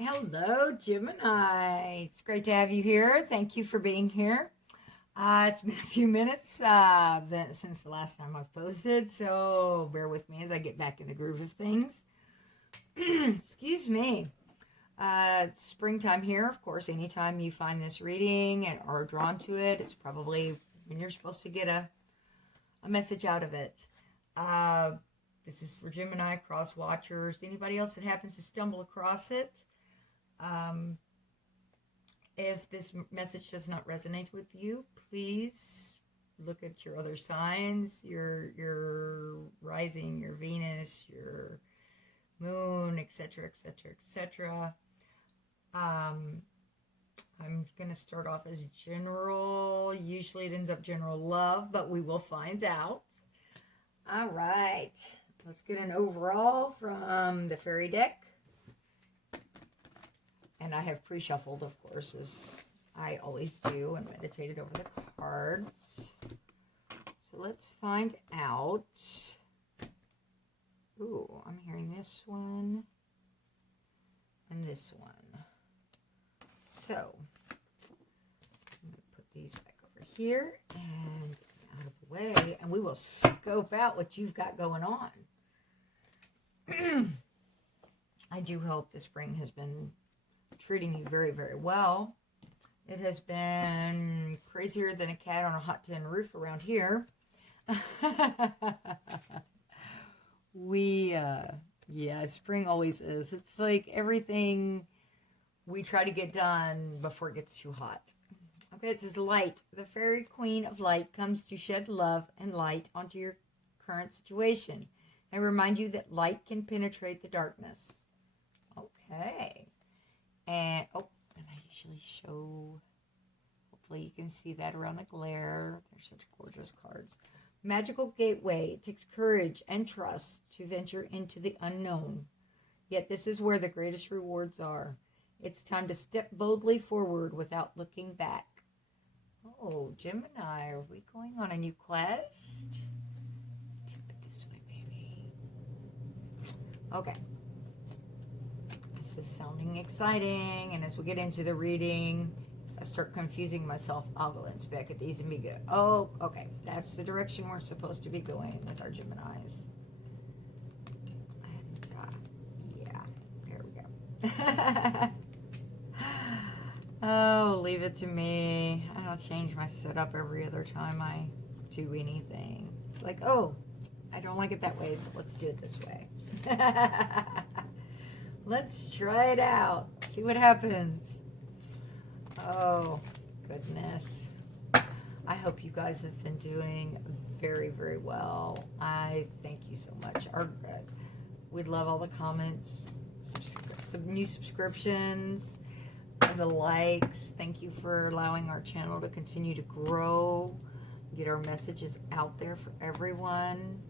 Hello, Gemini. It's great to have you here. Thank you for being here. It's been a few minutes since the last time I've posted, so bear with me as I get back in the groove of things. Excuse me. It's springtime here. Of course, anytime you find this reading and are drawn to it, it's probably when you're supposed to get a message out of it. This is for Gemini, cross watchers, anybody else that happens to stumble across it. If this message does not resonate with you, please look at your other signs, your rising, your Venus, your moon, etc., etc., etc. I'm going to start off as general. Usually it ends up general love, but we will find out. All right. Let's get an overall from the fairy deck. And I have pre-shuffled, of course, as I always do, and meditated over the cards. So let's find out. Ooh, I'm hearing this one and this one. So, I'm going to put these back over here and get out of the way, and we will scope out what you've got going on. I do hope the spring has been treating you very, very well. It has been crazier than a cat on a hot tin roof around here. Yeah, spring always is. It's like everything we try to get done before it gets too hot. Okay, it says light. The fairy queen of light comes to shed love and light onto your current situation and remind you that light can penetrate the darkness. Okay. And I usually show, hopefully you can see that around the glare. They're such gorgeous cards. Magical gateway. It takes courage and trust to venture into the unknown. Yet this is where the greatest rewards are. It's time to step boldly forward without looking back. Oh, Gemini, are we going on a new quest? Tip it this way, baby. Okay. This is sounding exciting, and as we get into the reading, if I start confusing myself, I'll glance back at these and be good. Oh, okay. That's the direction we're supposed to be going with our Geminis. And, yeah, there we go. Oh, leave it to me. I'll change my setup every other time I do anything. It's like, oh, I don't like it that way, so let's do it this way. Let's try it out. See what happens. Oh, goodness. I hope you guys have been doing very, very well. I thank you so much. We'd love all the comments, some new subscriptions, and the likes. Thank you for allowing our channel to continue to grow, get our messages out there for everyone.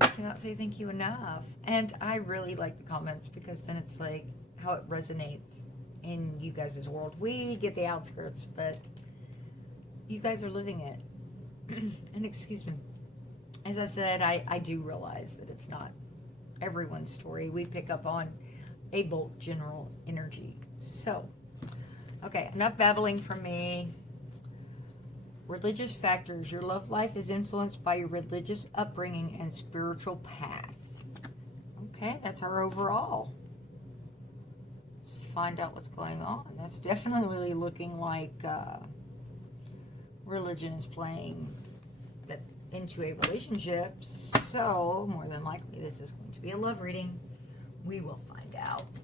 We cannot say thank you enough. And I really like the comments because then it's like how it resonates in you guys' world. We get the outskirts, but you guys are living it. And excuse me, as I said, I do realize that it's not everyone's story. We pick up on a bulk general energy. So, okay, enough babbling from me. Religious factors. Your love life is influenced by your religious upbringing and spiritual path. Okay, that's our overall. Let's find out what's going on. That's definitely looking like religion is playing into a relationship. So, more than likely, this is going to be a love reading. We will find out.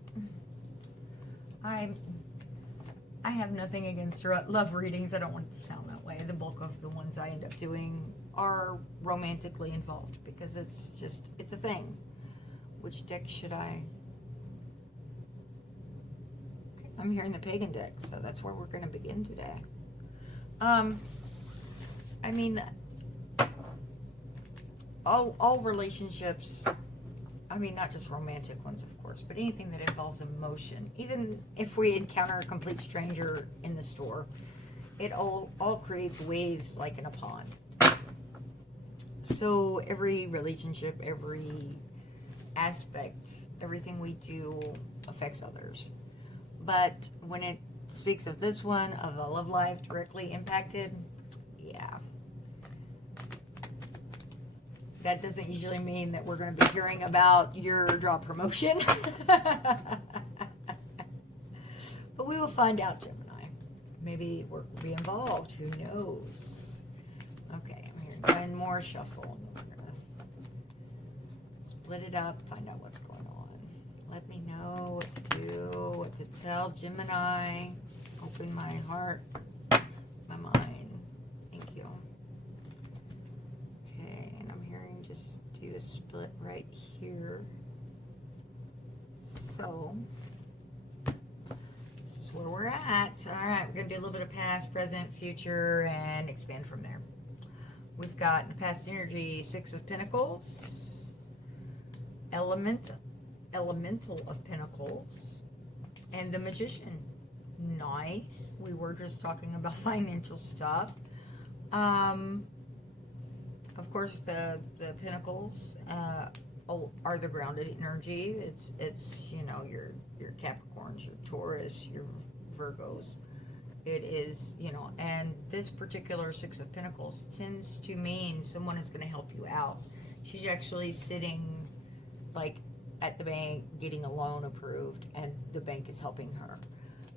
I have nothing against love readings. I don't want it to sound that way. The bulk of the ones I end up doing are romantically involved because it's a thing. Which deck should I? Okay, I'm hearing the pagan deck, so that's where we're going to begin today. I mean, all relationships, I mean, not just romantic ones, of course, but anything that involves emotion. Even if we encounter a complete stranger in the store, it all creates waves like in a pond. So every relationship, every aspect everything we do affects others. But when it speaks of this one, of a love life directly impacted, yeah. That doesn't usually mean that we're going to be hearing about your job promotion. But we will find out, Gemini. Maybe work will be involved. Who knows? Okay, I'm hearing one more shuffle. We're going to split it up, find out what's going on. Let me know what to do, what to tell Gemini. Open my heart, my mind. Thank you. Okay, and I'm hearing just do a split right here. So, this is where we're at. All right, we're going to do a little bit of past, present, future, and expand from there. We've got the past energy, Six of Pentacles, Elemental of Pentacles, and the Magician. Nice. We were just talking about financial stuff. Of course, the Pentacles are the grounded energy. It's you know, your Capricorns, your Taurus, your Virgos. It is, you know, and this particular Six of Pentacles tends to mean someone is going to help you out. She's actually sitting like at the bank getting a loan approved, and the bank is helping her.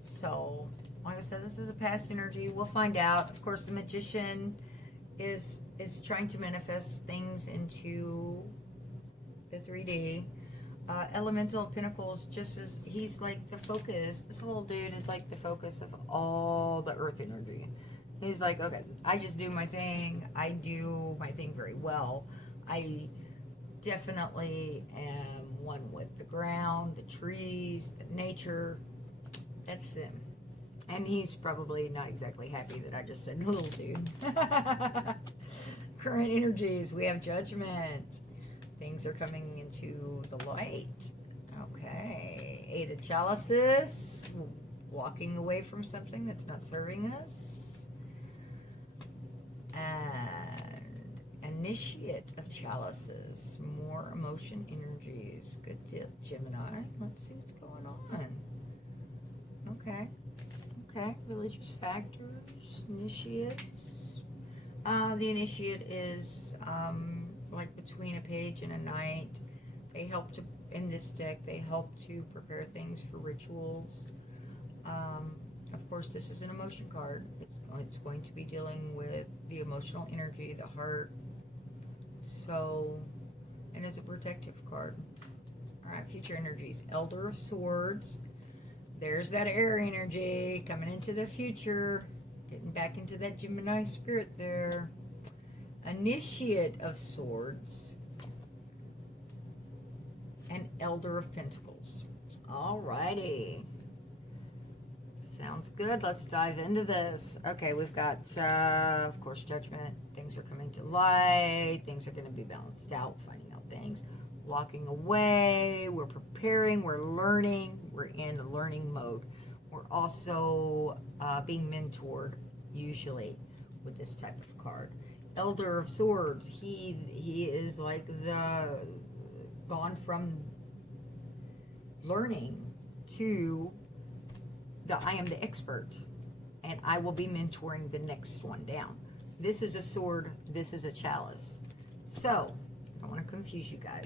So, like I said, this is a past energy. We'll find out. Of course, the Magician is trying to manifest things into the 3D. Elemental of Pentacles, just as he's like the focus. This little dude is like the focus of all the earth energy. He's like, okay, I just do my thing. I do my thing very well. I definitely am one with the ground, the trees, the nature. That's him. And he's probably not exactly happy that I just said little dude. Current energies, we have Judgment. Things are coming into the light. Okay. Eight of Chalices. Walking away from something that's not serving us. And Initiate of Chalices. More emotion energies. Good deal, Gemini. Let's see what's going on. Okay. Okay. Religious factors. Initiates. The Initiate is like between a page and a night. They help to, in this deck, they help to prepare things for rituals. Of course, this is an emotion card. It's going to be dealing with the emotional energy, the heart. So, and it's a protective card. All right, future energies. Elder of Swords. There's that air energy coming into the future. Getting back into that Gemini spirit there. Initiate of Swords. And Elder of Pentacles. Alrighty. Sounds good. Let's dive into this. Okay, we've got, of course, Judgment. Things are coming to light. Things are going to be balanced out. Finding out things. Walking away. We're preparing. We're learning. We're in a learning mode. We're also being mentored, usually, with this type of card. Elder of Swords. He is like gone from learning to I am the expert, and I will be mentoring the next one down. This is a sword. This is a chalice. So, I don't want to confuse you guys.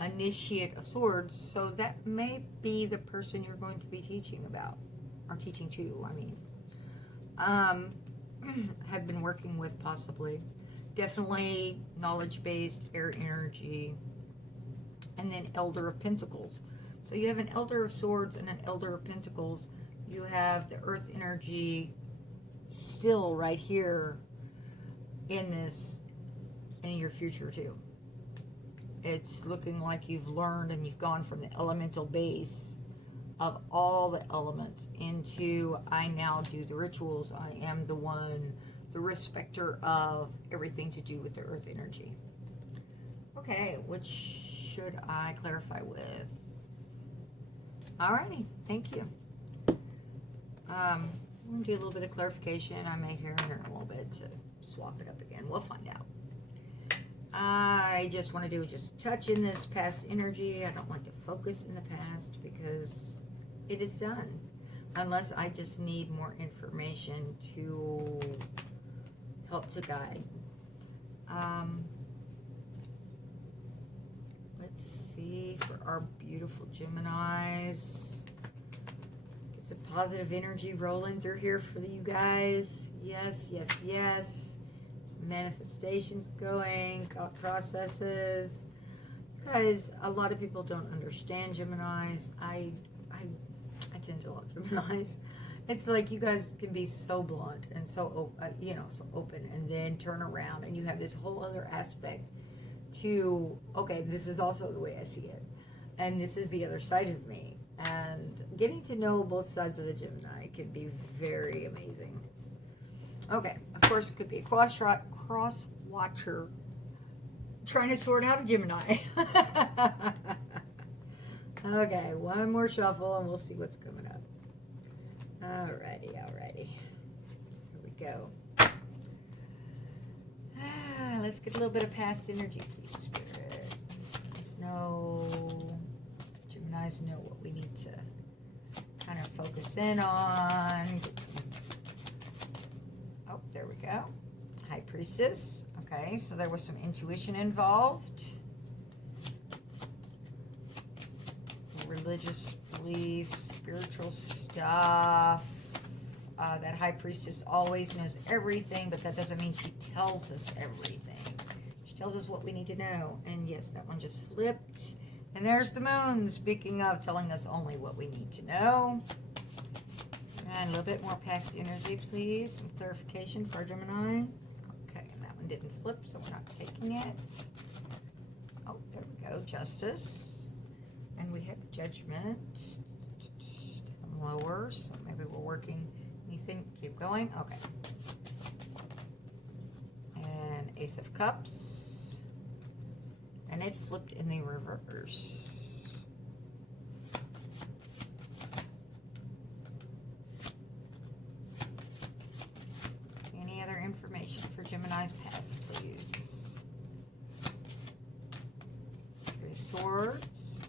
Initiate of Swords. So that may be the person you're going to be teaching about, or teaching to, I mean. Have been working with possibly. Definitely knowledge-based, air energy. And then Elder of Pentacles. So you have an Elder of Swords and an Elder of Pentacles. You have the earth energy still right here in your future too. It's looking like you've learned and you've gone from the elemental base of all the elements into I now do the rituals. I am the one, the respecter of everything to do with the earth energy. Okay, which should I clarify with? Alrighty, thank you. I'm going to do a little bit of clarification. I may hear in a little bit to swap it up again. We'll find out. I just want to do just touch in this past energy. I don't like to focus in the past because it is done. Unless I just need more information to help to guide. Let's see for our beautiful Geminis. Get some positive energy rolling through here for you guys. Yes, yes, yes. Some manifestations going, thought processes. Guys, a lot of people don't understand Geminis. I tend to love Geminis. It's like you guys can be so blunt and so so open, and then turn around and you have this whole other aspect to, okay, this is also the way I see it, and this is the other side of me. And getting to know both sides of a Gemini can be very amazing. Okay, of course, it could be a cross watcher trying to sort out a Gemini. Okay, one more shuffle and we'll see what's coming up. Alrighty. Here we go. Let's get a little bit of past energy, please, Spirit. Let's know, Geminis know what we need to kind of focus in on. Oh, there we go. High Priestess. Okay, so there was some intuition involved. Religious beliefs, spiritual stuff. That High Priestess always knows everything, but that doesn't mean she tells us everything. She tells us what we need to know. And yes, that one just flipped. And there's the moon, speaking of telling us only what we need to know. And a little bit more past energy, please. Some clarification for Gemini. Okay, and that one didn't flip, so we're not taking it. Oh, there we go. Justice. And we have Judgment. Lower, so maybe we're working. Anything? Keep going. Okay. And Ace of Cups. And it flipped in the reverse. Any other information for Gemini's past, please? Three of Swords.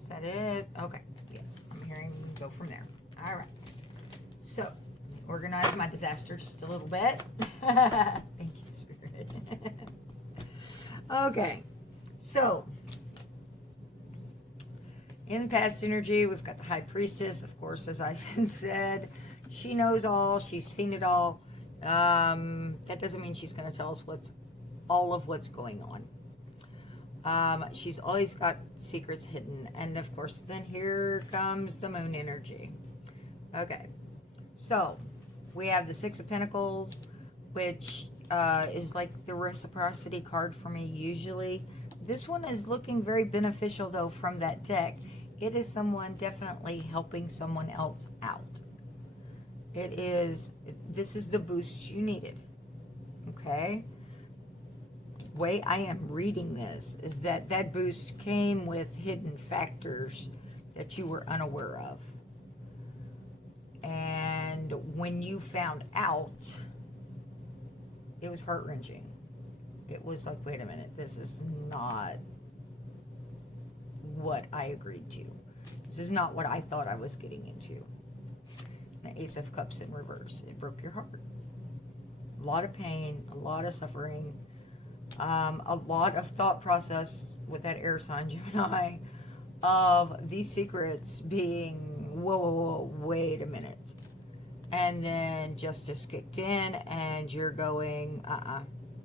Is that it? Okay. Yes, I'm hearing we can go from there. All right. So, organize my disaster just a little bit. Thank you, Spirit. Okay. So, in past energy, we've got the High Priestess, of course, as I said. She knows all. She's seen it all. That doesn't mean she's going to tell us all of what's going on. She's always got secrets hidden. And of course, then here comes the moon energy. Okay. So, we have the Six of Pentacles, which is like the reciprocity card for me usually. This one is looking very beneficial, though, from that deck. It is someone definitely helping someone else out. This is the boost you needed. Okay? Way I am reading this is that boost came with hidden factors that you were unaware of. And when you found out, it was heart-wrenching. It was like, wait a minute, this is not what I agreed to. This is not what I thought I was getting into. The Ace of Cups in reverse. It broke your heart. A lot of pain, a lot of suffering, a lot of thought process with that air sign, Gemini, of these secrets being, whoa, wait a minute. And then justice kicked in and you're going,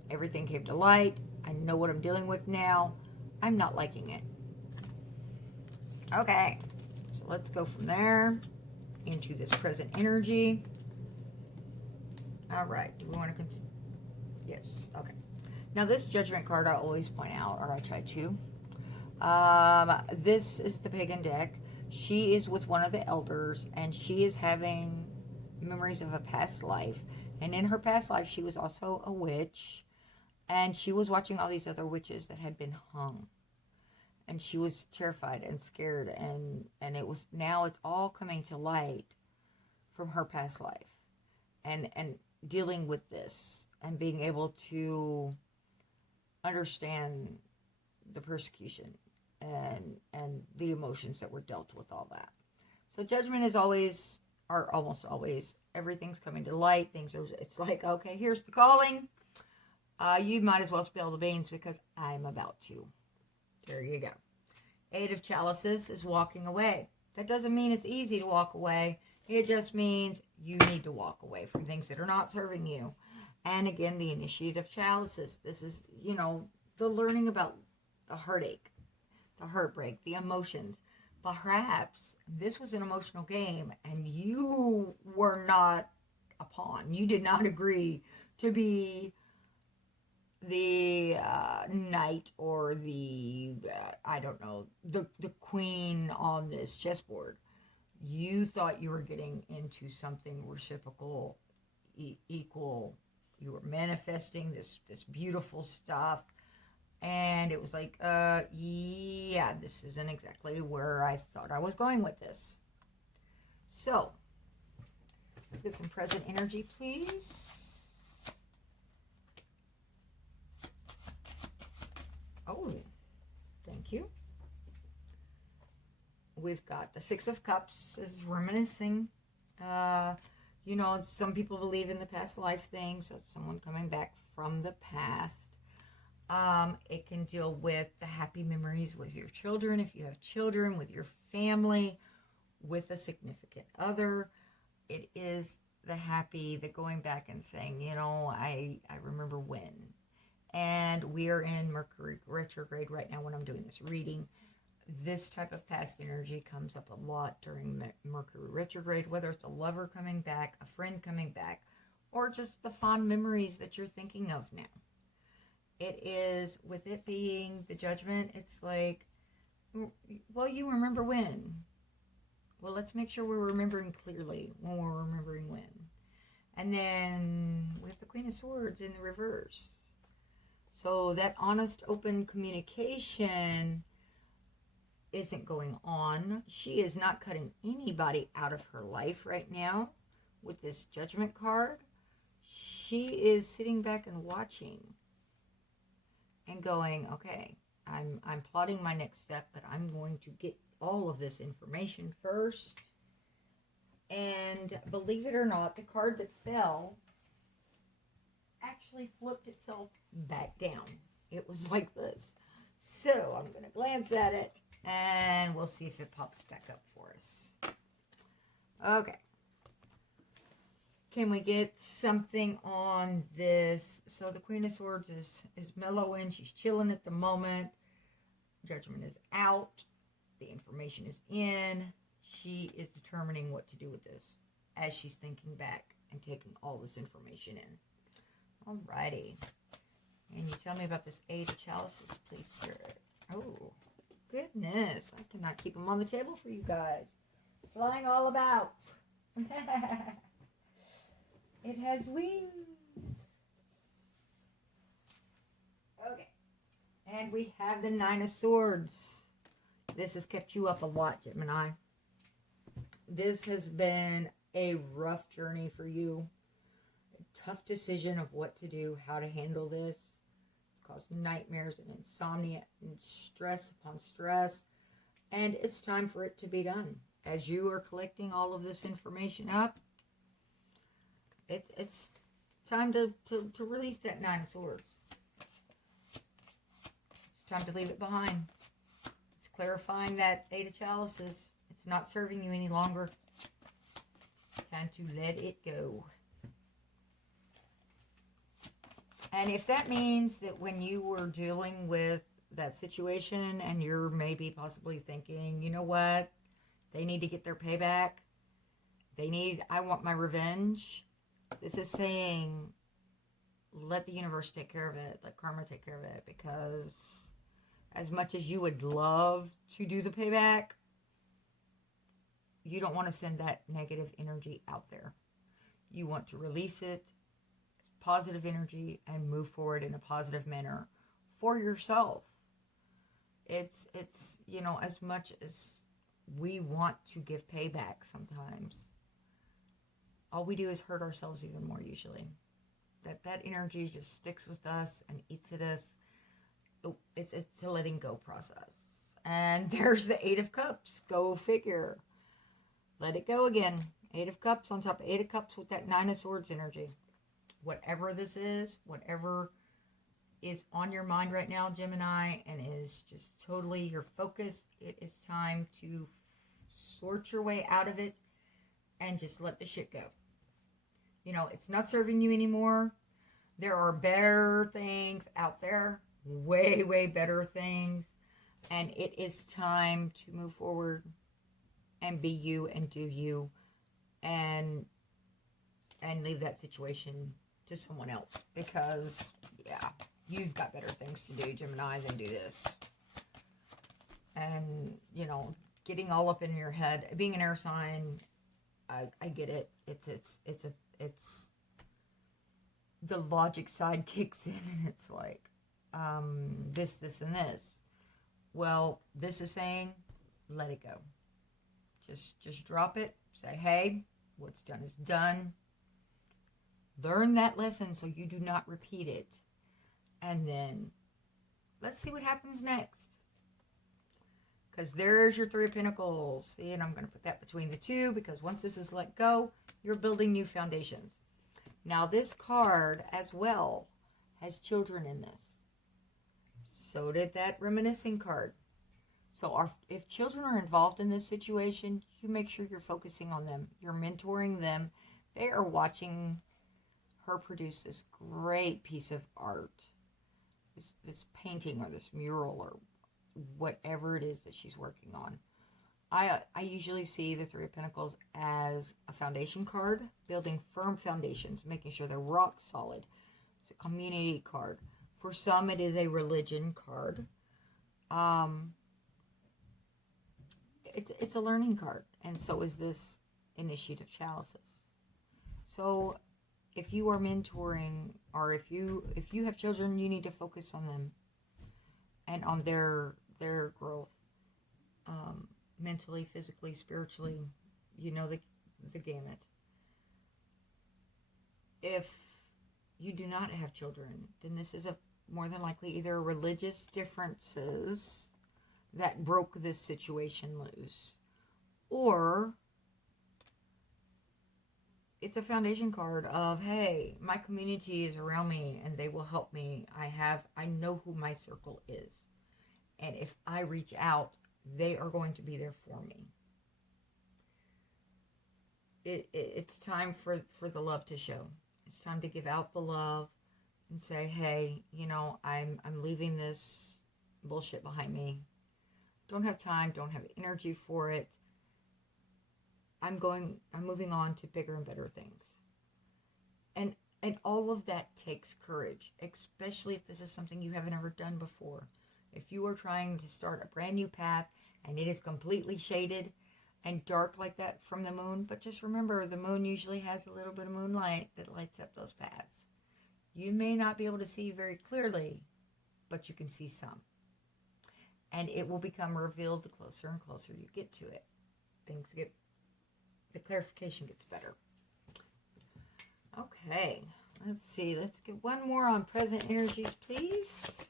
everything came to light. I know what I'm dealing with now. I'm not liking it. Okay, so let's go from there into this present energy. All right, do we want to continue? Yes, okay. Now this Judgment card I always point out, or I try to. This is the pagan deck. She is with one of the elders, and she is having memories of a past life. And in her past life, she was also a witch, and she was watching all these other witches that had been hung. And she was terrified and scared, and now it's all coming to light from her past life, and dealing with this and being able to understand the persecution and the emotions that were dealt with all that. So judgment is always, or almost always, everything's coming to light. It's like, okay, here's the calling. You might as well spill the beans because I'm about to. There you go. Eight of Chalices is walking away. That doesn't mean it's easy to walk away. It just means you need to walk away from things that are not serving you. And again, the Initiate of Chalices. This is, the learning about the heartache, the heartbreak, the emotions. Perhaps this was an emotional game and you were not a pawn. You did not agree to be the knight or the, the queen on this chessboard. You thought you were getting into something reciprocal, equal. You were manifesting this beautiful stuff. And it was like, yeah, this isn't exactly where I thought I was going with this. So, let's get some present energy, please. Oh, thank you. We've got the Six of Cups is reminiscing. Some people believe in the past life thing, so it's someone coming back from the past. It can deal with the happy memories with your children, if you have children, with your family, with a significant other. It is the going back and saying, I remember when. And we are in Mercury retrograde right now when I'm doing this reading. This type of past energy comes up a lot during Mercury retrograde, whether it's a lover coming back, a friend coming back, or just the fond memories that you're thinking of now. It is, with it being the Judgment, it's like, well, you remember when. Well, let's make sure we're remembering clearly when we're remembering when. And then with the Queen of Swords in the reverse. So that honest, open communication isn't going on. She is not cutting anybody out of her life right now with this Judgment card. She is sitting back and watching and going, okay, I'm plotting my next step, but I'm going to get all of this information first. And believe it or not, the card that fell actually flipped itself back down. It was like this. So I'm going to glance at it and we'll see if it pops back up for us. Okay. Can we get something on this? So the Queen of Swords is mellowing. She's chilling at the moment. Judgment is out. The information is in. She is determining what to do with this as she's thinking back and taking all this information in. Alrighty. And you tell me about this Eight of Chalices, please, Spirit. Oh, goodness. I cannot keep them on the table for you guys. Flying all about. It has wings. Okay. And we have the Nine of Swords. This has kept you up a lot, Gemini. This has been a rough journey for you. A tough decision of what to do, how to handle this. It's caused nightmares and insomnia and stress upon stress. And it's time for it to be done. As you are collecting all of this information up, it's time to release that Nine of Swords. It's time to leave it behind. It's clarifying that Eight of Chalices. It's not serving you any longer. Time to let it go. And if that means that when you were dealing with that situation and you're maybe possibly thinking, you know what, they need to get their payback. I want my revenge. This is saying, let the universe take care of it. Let karma take care of it. Because as much as you would love to do the payback, you don't want to send that negative energy out there. You want to release it as positive energy and move forward in a positive manner for yourself. It's as much as we want to give payback sometimes, all we do is hurt ourselves even more usually. That energy just sticks with us and eats at us. oh, it's a letting go process. And there's the Eight of Cups. Go figure. Let it go again. Eight of Cups on top of Eight of Cups with that Nine of Swords energy. Whatever this is, whatever is on your mind right now, Gemini, and is just totally your focus, it is time to sort your way out of it and just let the shit go. You know, it's not serving you anymore. There are better things out there. Way, way better things. And it is time to move forward and be you and do you and leave that situation to someone else. Because, yeah, you've got better things to do, Gemini, than do this. And, you know, getting all up in your head, being an air sign, I get it. It's the logic side kicks in, and it's like, this, and this. Well, this is saying, let it go. Just drop it. Say, hey, what's done is done. Learn that lesson so you do not repeat it. And then, let's see what happens next. Because there's your Three of Pentacles. See, and I'm going to put that between the two, because once this is let go, you're building new foundations. Now, this card as well has children in this. So did that reminiscing card. So if children are involved in this situation, you make sure you're focusing on them. You're mentoring them. They are watching her produce this great piece of art. This painting or this mural or whatever it is that she's working on. I usually see the Three of Pentacles as a foundation card, building firm foundations, making sure they're rock solid. It's a community card. For some, it is a religion card. It's a learning card, and so is this Initiative Chalices. So if you are mentoring, or if you have children, you need to focus on them and on their growth, mentally, physically, spiritually. You know the gamut. If you do not have children, then this is more than likely either religious differences that broke this situation loose, or it's a foundation card of, hey, my community is around me and they will help me. I know who my circle is. And if I reach out, they are going to be there for me. It's time for the love to show. It's time to give out the love and say, hey, you know, I'm leaving this bullshit behind me. Don't have time, don't have energy for it. I'm moving on to bigger and better things. And all of that takes courage, especially if this is something you haven't ever done before. If you are trying to start a brand new path and it is completely shaded and dark like that from the moon, but just remember, the moon usually has a little bit of moonlight that lights up those paths. You may not be able to see very clearly, but you can see some. And it will become revealed the closer and closer you get to it. The clarification gets better. Okay, let's see. Let's get one more on present energies, please.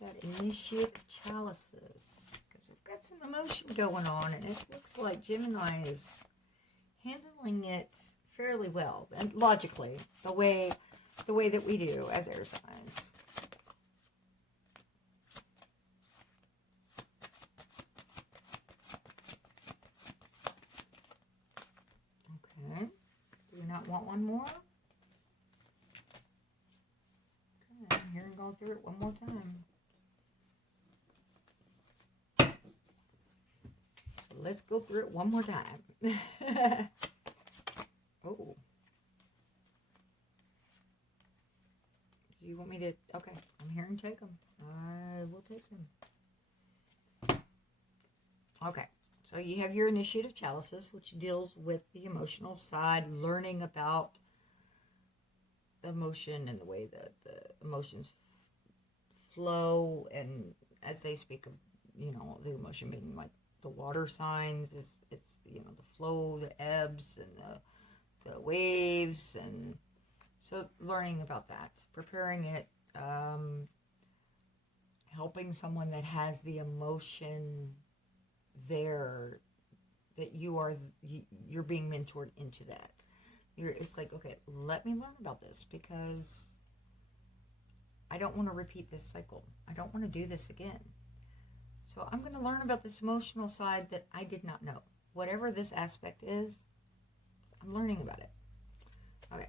That Initiate Chalices. Because we've got some emotion going on, and it looks like Gemini is handling it fairly well. And logically, the way that we do as air signs. Not want one more? Okay, I'm here and going through it one more time. So let's go through it one more time. Oh. Do you want me to? Okay, I'm here and take them. I will take them. Okay. So you have your Initiative Chalices, which deals with the emotional side, learning about emotion and the way that the emotions flow, and as they speak of, you know, the emotion being like the water signs, it's you know, the flow, the ebbs, and the waves, and so learning about that, preparing it, helping someone that has the emotion there, that you're being mentored into that. It's like, okay, let me learn about this, because I don't want to repeat this cycle. I don't want to do this again. So I'm going to learn about this emotional side that I did not know. Whatever this aspect is, I'm learning about it. Okay,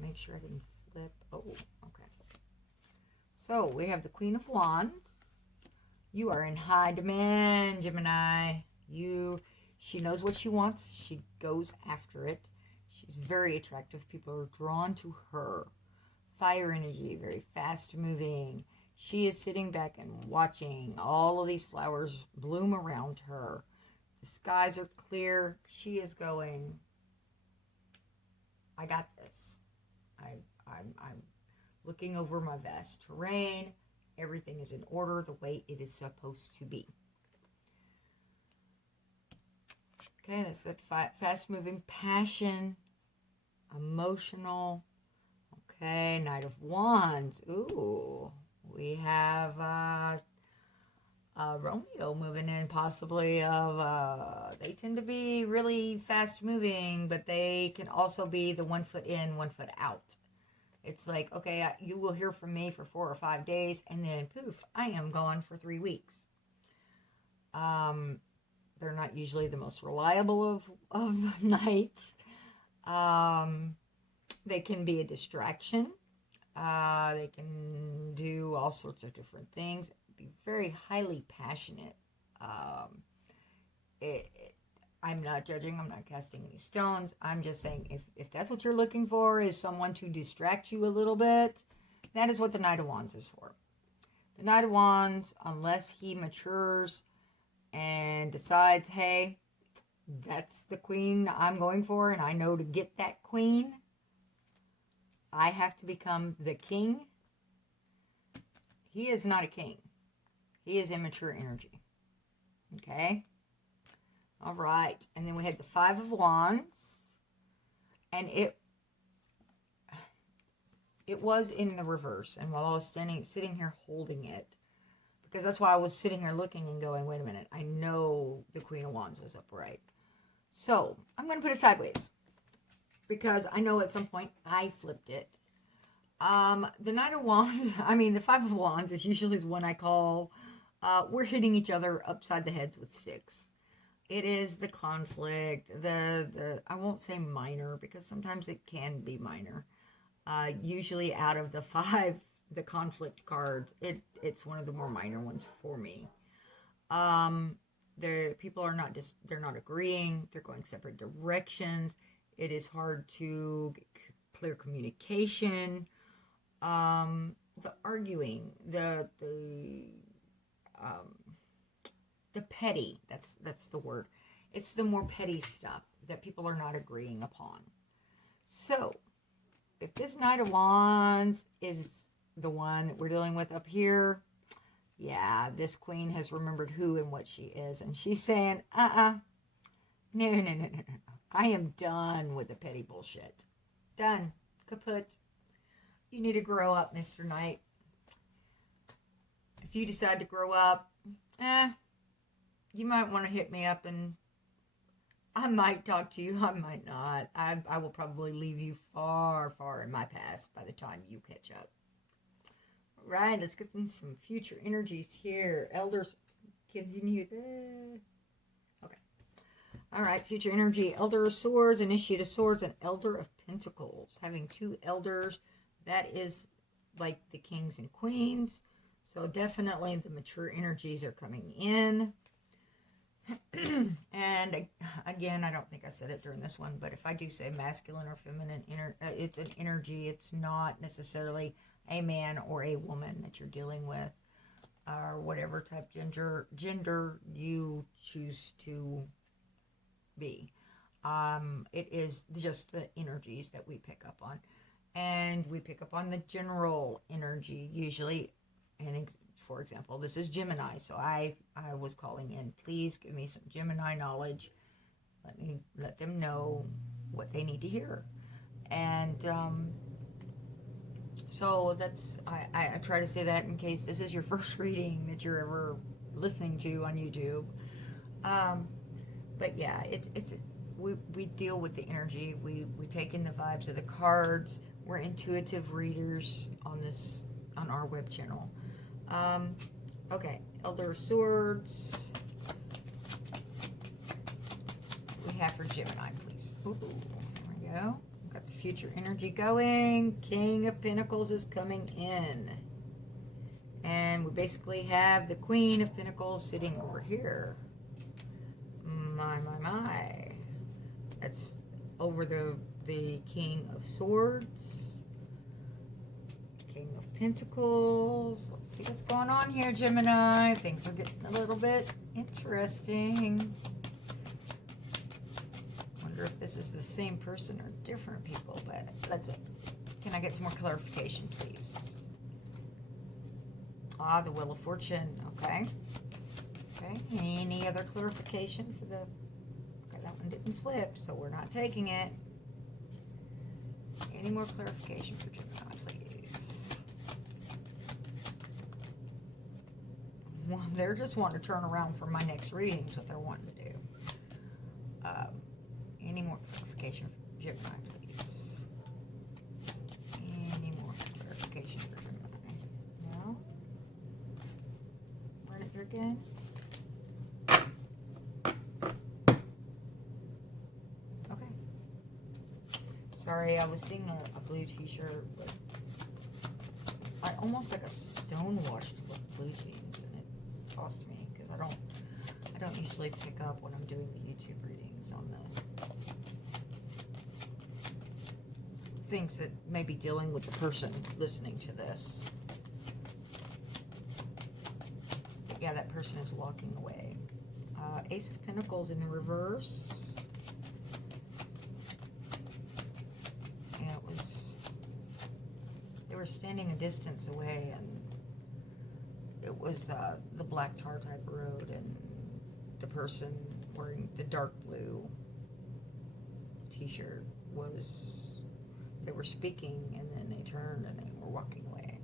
make sure I didn't flip. Oh, okay. So we have the Queen of Wands. You are in high demand, Gemini. She knows what she wants. She goes after it. She's very attractive. People are drawn to her. Fire energy, very fast moving. She is sitting back and watching all of these flowers bloom around her. The skies are clear. She is going, I got this. I'm looking over my vast terrain. Everything is in order the way it is supposed to be. Okay, that's that fast-moving passion, emotional. Okay, Knight of Wands. Ooh, we have Romeo moving in, possibly. They tend to be really fast-moving, but they can also be the 1 foot in, 1 foot out. It's like, okay, you will hear from me for 4 or 5 days, and then poof, I am gone for 3 weeks. They're not usually the most reliable of knights. They can be a distraction. They can do all sorts of different things. Be very highly passionate. I'm not judging. I'm not casting any stones. I'm just saying, if that's what you're looking for, is someone to distract you a little bit, that is what the Knight of Wands is for. The Knight of Wands, unless he matures and decides, hey, that's the queen I'm going for, and I know to get that queen, I have to become the king. He is not a king. He is immature energy. Okay? All right. And then we had the Five of Wands. And it was in the reverse. And while I was sitting here holding it, because that's why I was sitting here looking and going, wait a minute, I know the Queen of Wands was upright. So I'm going to put it sideways, because I know at some point I flipped it. The Knight of Wands, the Five of Wands is usually the one I call, we're hitting each other upside the heads with sticks. It is the conflict, I won't say minor, because sometimes it can be minor. Usually out of the 5, the conflict cards, it's one of the more minor ones for me. People are not they're not agreeing. They're going separate directions. It is hard to get clear communication. The arguing, the petty, that's the word. It's the more petty stuff that people are not agreeing upon. So, if this Knight of Wands is the one that we're dealing with up here, yeah, this queen has remembered who and what she is, and she's saying, no, I am done with the petty bullshit. Done. Kaput. You need to grow up, Mr. Knight. If you decide to grow up, you might want to hit me up, and I might talk to you, I might not. I will probably leave you far, far in my past by the time you catch up. All right, let's get in some future energies here. Elders, continue there. Okay. All right, future energy. Elder of Swords, Initiate of Swords, and Elder of Pentacles. Having 2 elders, that is like the kings and queens. So definitely the mature energies are coming in. And again, I don't think I said it during this one, but if I do say masculine or feminine, it's an energy. It's not necessarily a man or a woman that you're dealing with, or whatever type gender you choose to be. It is just the energies that we pick up on, and we pick up on the general energy usually. And for example, this is Gemini, so I was calling in, please give me some Gemini knowledge. Let them know what they need to hear. And So that's, I try to say that in case this is your first reading that you're ever listening to on YouTube. But yeah, we deal with the energy. We take in the vibes of the cards. We're intuitive readers on our web channel. Okay, Elder of Swords. We have for Gemini, please. Ooh, there we go. Got the future energy going. King of Pentacles is coming in. And we basically have the Queen of Pentacles sitting over here. My. That's over the King of Swords. King of Pentacles. Let's see what's going on here, Gemini. Things are getting a little bit interesting. Wonder if this is the same person or different people, but let's see. Can I get some more clarification, please? Ah, the Wheel of Fortune. Okay. Okay. Any other clarification for the... Okay, that one didn't flip, so we're not taking it. Any more clarification for Gemini, please? Well, they're just wanting to turn around for my next reading, is what they're wanting to do. Any more clarification for Gemini, please? Any more clarification for Gemini? No? Run it through again. Okay. Sorry, I was seeing a blue t-shirt, but I almost like a stonewashed blue jeans, and it tossed me because I don't usually pick up when I'm doing the YouTube readings on the things that may be dealing with the person listening to this. But yeah, that person is walking away. Ace of Pentacles in the reverse. Yeah, they were standing a distance away, and it was the black tar type road, and the person wearing the dark blue t-shirt they were speaking, and then they turned and they were walking away.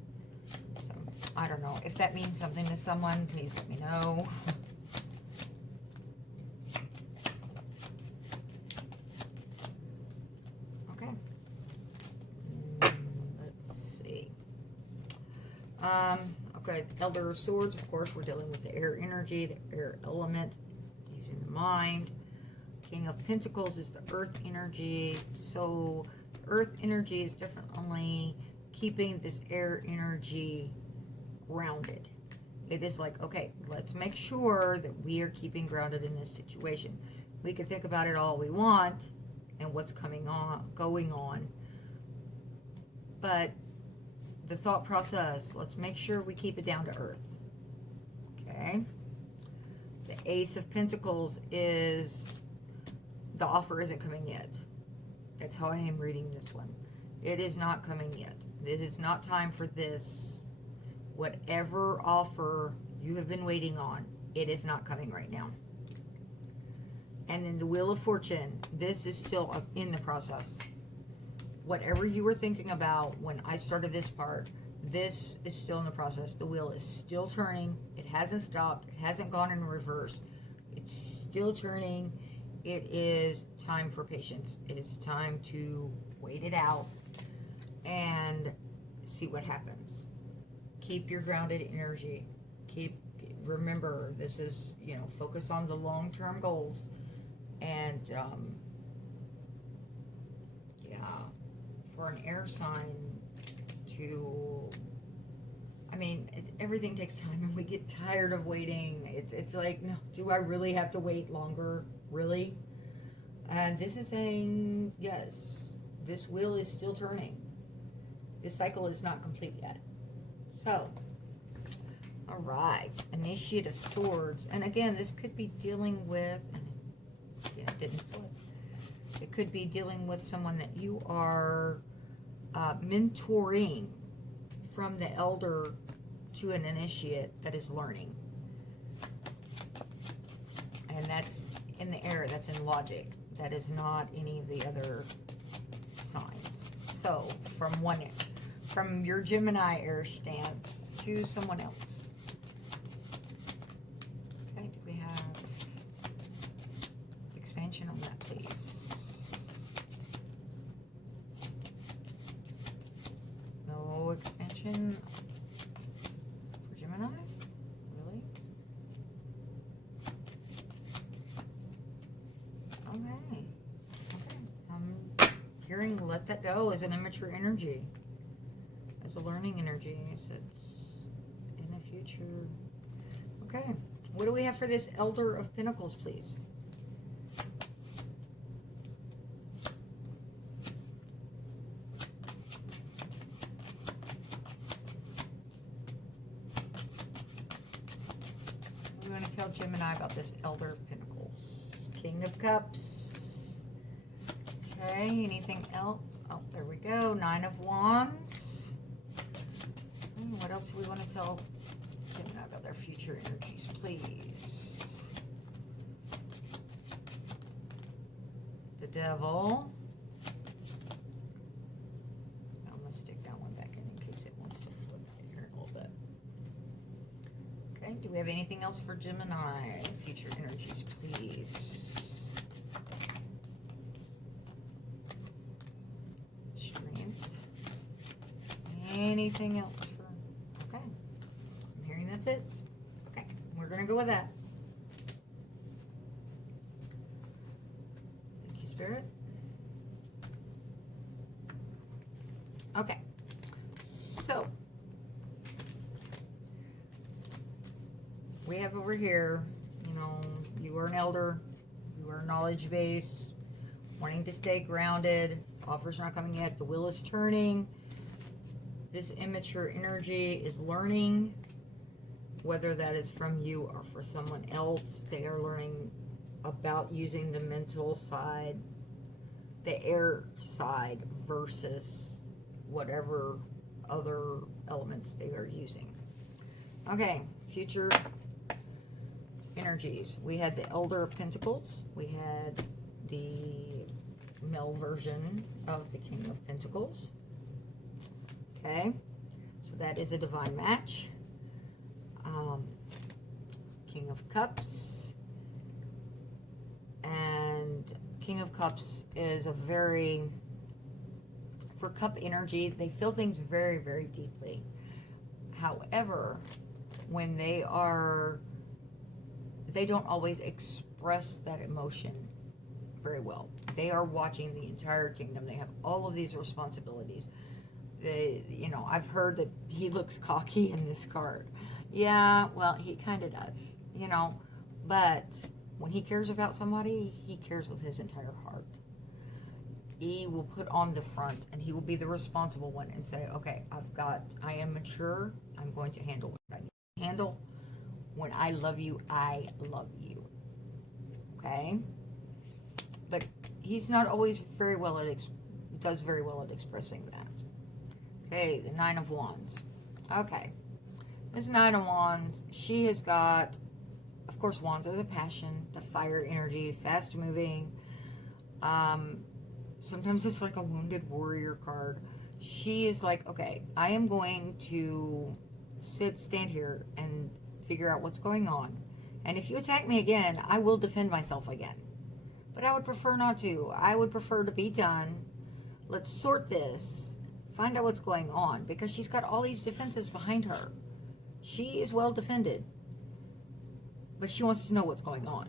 So I don't know if that means something to someone. Please let me know. Okay. Let's see. Okay, Elder of Swords, of course, we're dealing with the air energy, the air element, using the mind. King of Pentacles is the earth energy. So earth energy is definitely keeping this air energy grounded. It is like, okay, let's make sure that we are keeping grounded in this situation. We can think about it all we want and what's going on. But the thought process, let's make sure we keep it down to earth. Okay? The Ace of Pentacles is the offer isn't coming yet. That's how I am reading this one. It is not coming yet. It is not time for this. Whatever offer you have been waiting on, it is not coming right now. And then the Wheel of Fortune, this is still in the process. Whatever you were thinking about when I started this part, this is still in the process. The wheel is still turning. It hasn't stopped. It hasn't gone in reverse. It's still turning. It is time for patience. It is time to wait it out and see what happens. Keep your grounded energy. Remember, this is, focus on the long-term goals. And, for an air sign to, everything takes time, and we get tired of waiting. It's like, no, do I really have to wait longer? Really? And this is saying, yes, this wheel is still turning. This cycle is not complete yet. So, all right, Initiate of Swords. And again, this could be dealing with, it didn't flip. It could be dealing with someone that you are mentoring from the elder to an initiate that is learning. And that's in the air, that's in logic. That is not any of the other signs. So, from from your Gemini air stance to someone else. Okay, do we have expansion on that, please? No expansion for Gemini? Really? Okay. Okay. Hearing let that go as an immature energy. As a learning energy. It's in the future. Okay. What do we have for this Elder of Pentacles, please? What do we want to tell Gemini about this Elder of Pentacles? King of Cups. Okay, anything else? Oh, there we go. Nine of Wands. What else do we want to tell Gemini about their future energies, please? The Devil. I'm going to stick that one back in case it wants to flip here a little bit. Okay, do we have anything else for Gemini? Future energies, please. Strength. Anything else? That's it. Okay, we're going to go with that. Thank you, Spirit. Okay, so we have over here, you know, you are an elder, you are a knowledge base, wanting to stay grounded, offers not coming yet, the wheel is turning. This immature energy is learning. Whether that is from you or for someone else, they are learning about using the mental side, the air side, versus whatever other elements they are using. Okay, future energies. We had the Elder of Pentacles. We had the male version of the King of Pentacles. Okay, so that is a divine match. King of Cups, and King of Cups is a very, for cup energy, they feel things very, very deeply. However, when they don't always express that emotion very well. They are watching the entire kingdom. They have all of these responsibilities. You know, I've heard that he looks cocky in this card. Yeah, well, he kind of does, you know, but when he cares about somebody, he cares with his entire heart. He will put on the front, and he will be the responsible one and say, okay, I am mature, I'm going to handle what I need to handle. When I love you, I love you. Okay? But he's not always very well at, does very well at expressing that. Okay, the Nine of Wands. Okay. This Nine of Wands, she has got, of course, Wands are the passion, the fire energy, fast moving. Sometimes it's like a wounded warrior card. She is like, okay, I am going to stand here and figure out what's going on. And if you attack me again, I will defend myself again. But I would prefer not to. I would prefer to be done. Let's sort this. Find out what's going on. Because she's got all these defenses behind her. She is well defended, but she wants to know what's going on.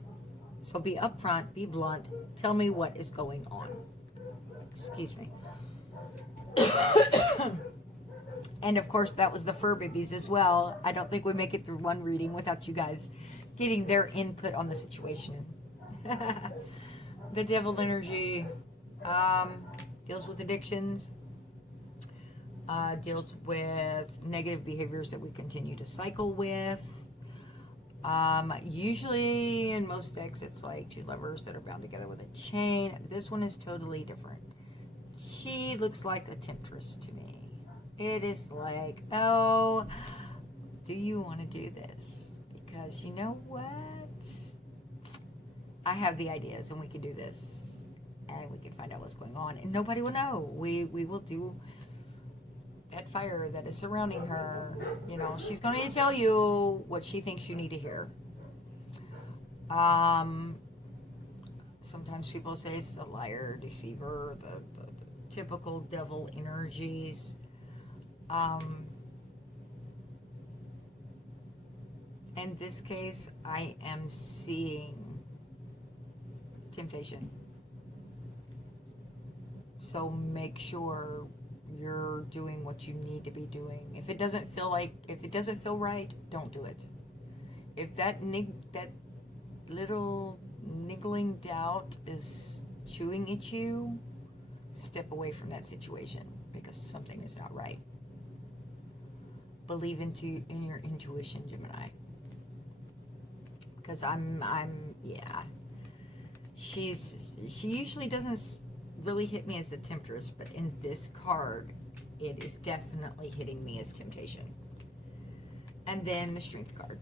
So be upfront, be blunt, tell me what is going on. Excuse me. And of course, that was the fur babies as well. I don't think we make it through one reading without you guys getting their input on the situation. The Devil energy deals with addictions. Deals with negative behaviors that we continue to cycle with. Usually in most decks it's like two lovers that are bound together with a chain. This one is totally different. She looks like a temptress to me. It is like, oh, do you want to do this? Because you know what? I have the ideas and we can do this. And we can find out what's going on. And nobody will know. We will do that fire that is surrounding her. You know, she's going to tell you what she thinks you need to hear. Sometimes people say it's the liar, deceiver, the typical devil energies. In this case, I am seeing temptation. So make sure you're doing what you need to be doing. If it doesn't feel right, don't do it. If that little niggling doubt is chewing at you, step away from that situation because something is not right. Believe in your intuition, Gemini. Because yeah. She usually doesn't really hit me as a temptress, but in this card, it is definitely hitting me as temptation. And then the strength card.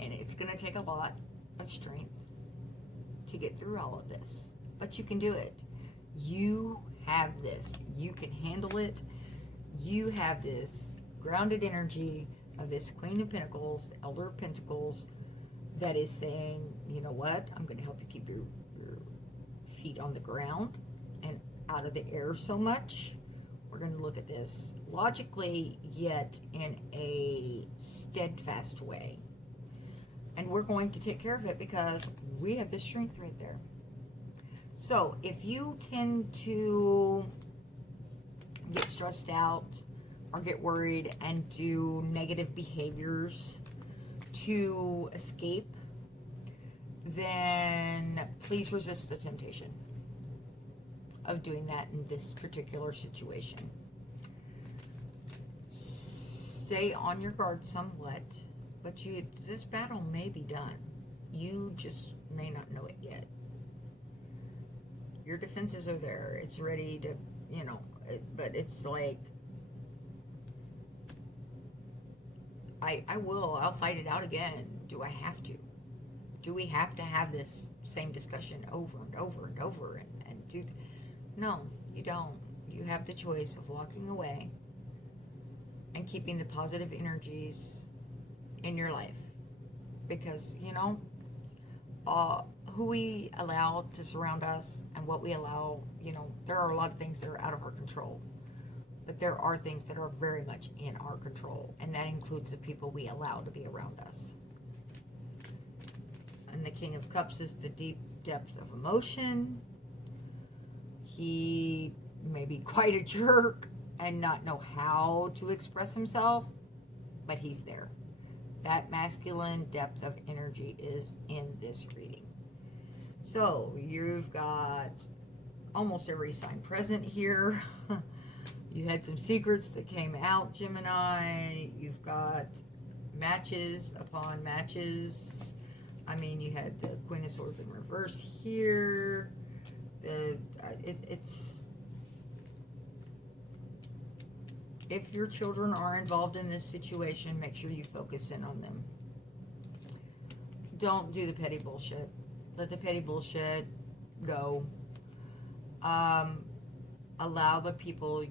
And it's going to take a lot of strength to get through all of this. But you can do it. You have this. You can handle it. You have this grounded energy of this Queen of Pentacles, the Elder of Pentacles, that is saying, you know what? I'm going to help you keep your feet on the ground and out of the air so much. We're going to look at this logically, yet in a steadfast way. And we're going to take care of it because we have this strength right there. So if you tend to get stressed out or get worried and do negative behaviors to escape, then please resist the temptation of doing that in this particular situation. Stay on your guard somewhat, but this battle may be done. You just may not know it yet. Your defenses are there. It's ready to, but it's like, I'll fight it out again. Do I have to? Do we have to have this same discussion over and over and over and do? No, you don't. You have the choice of walking away and keeping the positive energies in your life. Because, who we allow to surround us and what we allow, there are a lot of things that are out of our control. But there are things that are very much in our control, and that includes the people we allow to be around us. And the King of Cups is the deep depth of emotion. He may be quite a jerk and not know how to express himself, but he's there. That masculine depth of energy is in this reading. So you've got almost every sign present here. You had some secrets that came out, Gemini. You've got matches upon matches. I mean, you had the Queen of Swords in reverse here. If your children are involved in this situation, make sure you focus in on them. Don't do the petty bullshit. Let the petty bullshit go. Allow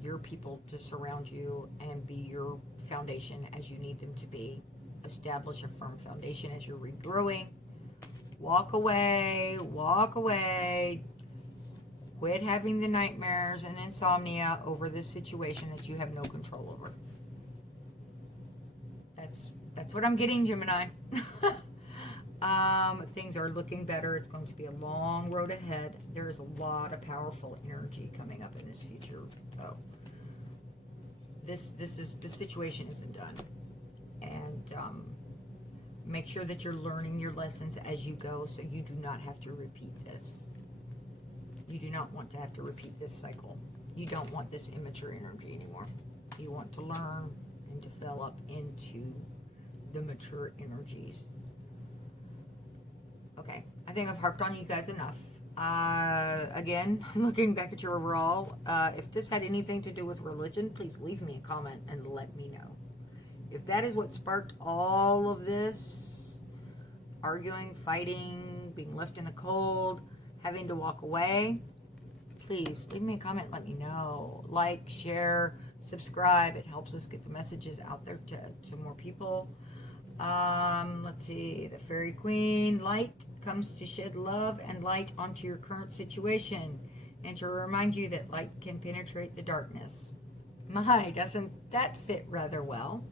your people to surround you and be your foundation as you need them to be. Establish a firm foundation as you're regrowing. Walk away, walk away. Quit having the nightmares and insomnia over this situation that you have no control over. That's what I'm getting, Gemini. Things are looking better. It's going to be a long road ahead. There is a lot of powerful energy coming up in this future. So this situation isn't done. And make sure that you're learning your lessons as you go so you do not have to repeat this. You do not want to have to repeat this cycle. You don't want this immature energy anymore. You want to learn and develop into the mature energies. Okay, I think I've harped on you guys enough. Again, looking back at your overall, if this had anything to do with religion, please leave me a comment and let me know. If that is what sparked all of this, arguing, fighting, being left in the cold, having to walk away, please leave me a comment, let me know. Like, share, subscribe. It helps us get the messages out there to more people. Let's see. The Fairy Queen, light comes to shed love and light onto your current situation and to remind you that light can penetrate the darkness. My, doesn't that fit rather well?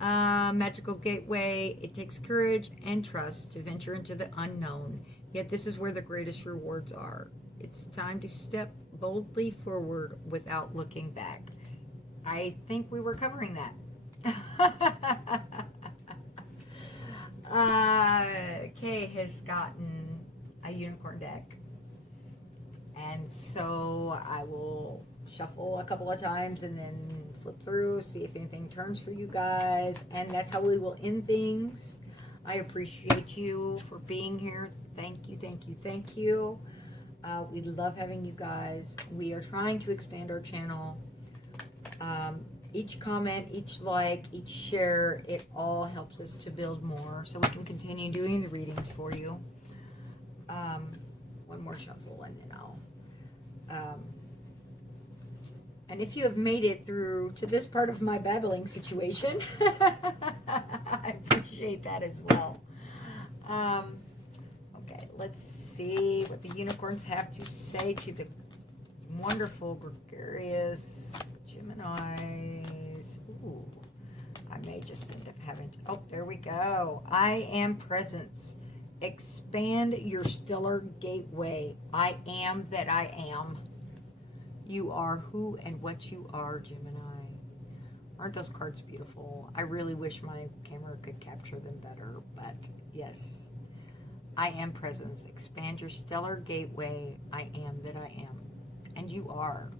Magical Gateway, it takes courage and trust to venture into the unknown, yet this is where the greatest rewards are. It's time to step boldly forward without looking back. I think we were covering that. Kay has gotten a unicorn deck, and so I will shuffle a couple of times and then flip through, see if anything turns for you guys, and that's how we will end things. I appreciate you for being here. Thank you, thank you, thank you. We love having you guys. We are trying to expand our channel. Each comment, each like, each share, it all helps us to build more so we can continue doing the readings for you. One more shuffle and then I'll... and if you have made it through to this part of my babbling situation, I appreciate that as well. Okay, let's see what the unicorns have to say to the wonderful, gregarious Geminis. Ooh, I may just end up having to... Oh, there we go. I am presence. Expand your stellar gateway. I am that I am. You are who and what you are, Gemini. Aren't those cards beautiful? I really wish my camera could capture them better, but yes. I am presence. Expand your stellar gateway. I am that I am. And you are.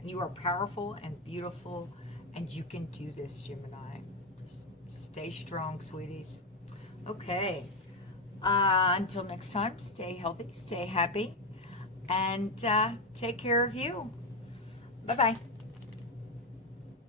And you are powerful and beautiful, and you can do this, Gemini. Stay strong, sweeties. Okay. Until next time, stay healthy, stay happy, and take care of you. Bye-bye.